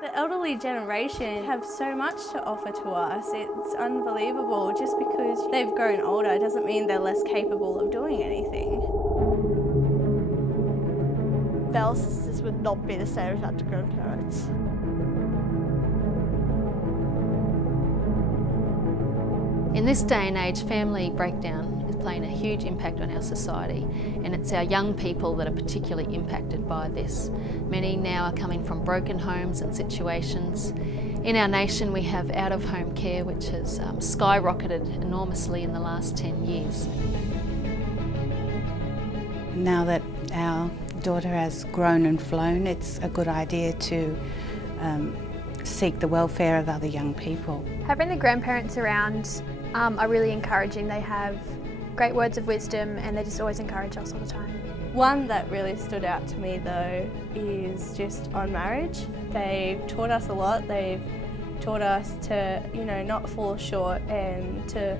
The elderly generation have so much to offer to us. It's unbelievable. Just because they've grown older doesn't mean they're less capable of doing anything. Bell's sisters would not be the same without the grandparents. In this day and age, family breakdown is playing a huge impact on our society, and it's our young people that are particularly impacted by this. Many now are coming from broken homes and situations. In our nation, we have out-of-home care, which has skyrocketed enormously in the last 10 years. Now that our daughter has grown and flown, it's a good idea to seek the welfare of other young people. Having the grandparents around are really encouraging. They have great words of wisdom and they just always encourage us all the time. One that really stood out to me though is just on marriage. They've taught us a lot. They've taught us to, not fall short and to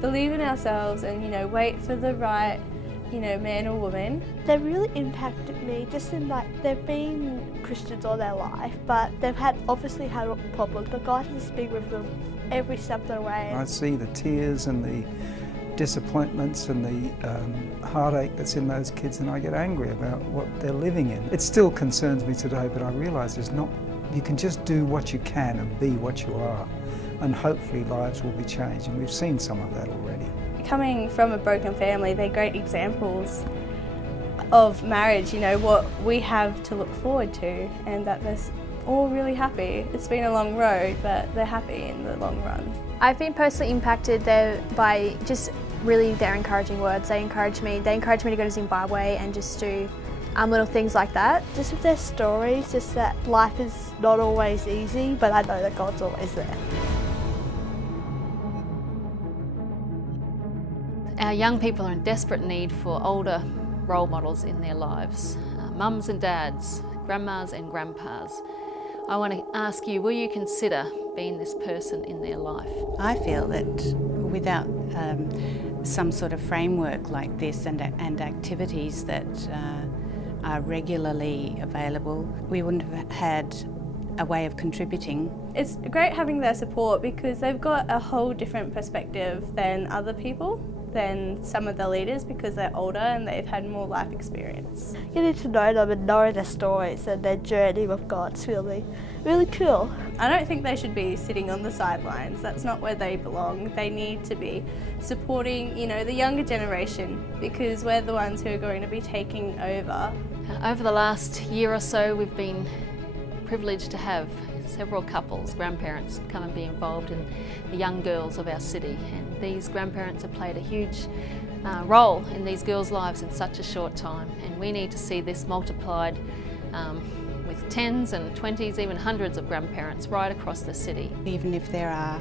believe in ourselves and, wait for the right, man or woman. They really impacted me just in they've been Christians all their life, but they've obviously had problems, but God has been with them every step of the way. I see the tears and the disappointments and the heartache that's in those kids, and I get angry about what they're living in. It still concerns me today, but I realise you can just do what you can and be what you are, and hopefully lives will be changed, and we've seen some of that already. Coming from a broken family, they're great examples of marriage, what we have to look forward to, and that they're all really happy. It's been a long road, but they're happy in the long run. I've been personally impacted by just really their encouraging words. They encourage me to go to Zimbabwe and just do little things like that. Just with their stories, just that life is not always easy, but I know that God's always there. Our young people are in desperate need for older role models in their lives. Mums and dads, grandmas and grandpas. I want to ask you, will you consider being this person in their life? I feel that without some sort of framework like this and activities that are regularly available, we wouldn't have had a way of contributing. It's great having their support because they've got a whole different perspective than other people, than some of the leaders, because they're older and they've had more life experience. You need to know them and know their stories and their journey with God's really cool. I don't think they should be sitting on the sidelines. That's not where they belong. They need to be supporting, the younger generation, because we're the ones who are going to be taking over. Over the last year or so, we've been privileged to have several couples, grandparents, come and be involved in the young girls of our city, and these grandparents have played a huge role in these girls' lives in such a short time, and we need to see this multiplied with tens and 20s, even hundreds of grandparents right across the city. Even if there are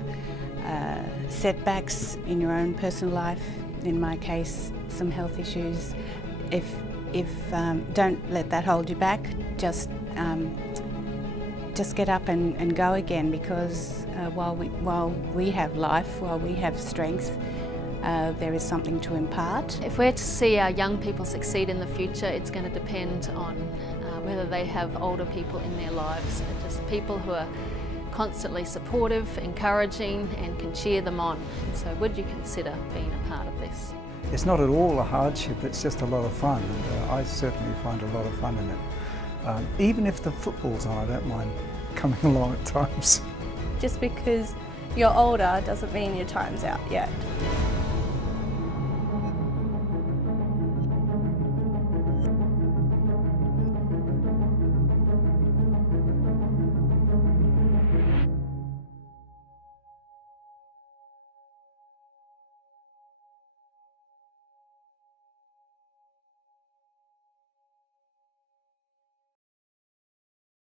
setbacks in your own personal life, in my case some health issues, if don't let that hold you back. Just get up and go again, because while we have life, while we have strength, there is something to impart. If we're to see our young people succeed in the future, it's going to depend on whether they have older people in their lives, just people who are constantly supportive, encouraging and can cheer them on. And so would you consider being a part of this? It's not at all a hardship, it's just a lot of fun, and I certainly find a lot of fun in it. Even if the football's on, I don't mind coming along at times. Just because you're older doesn't mean your time's out yet.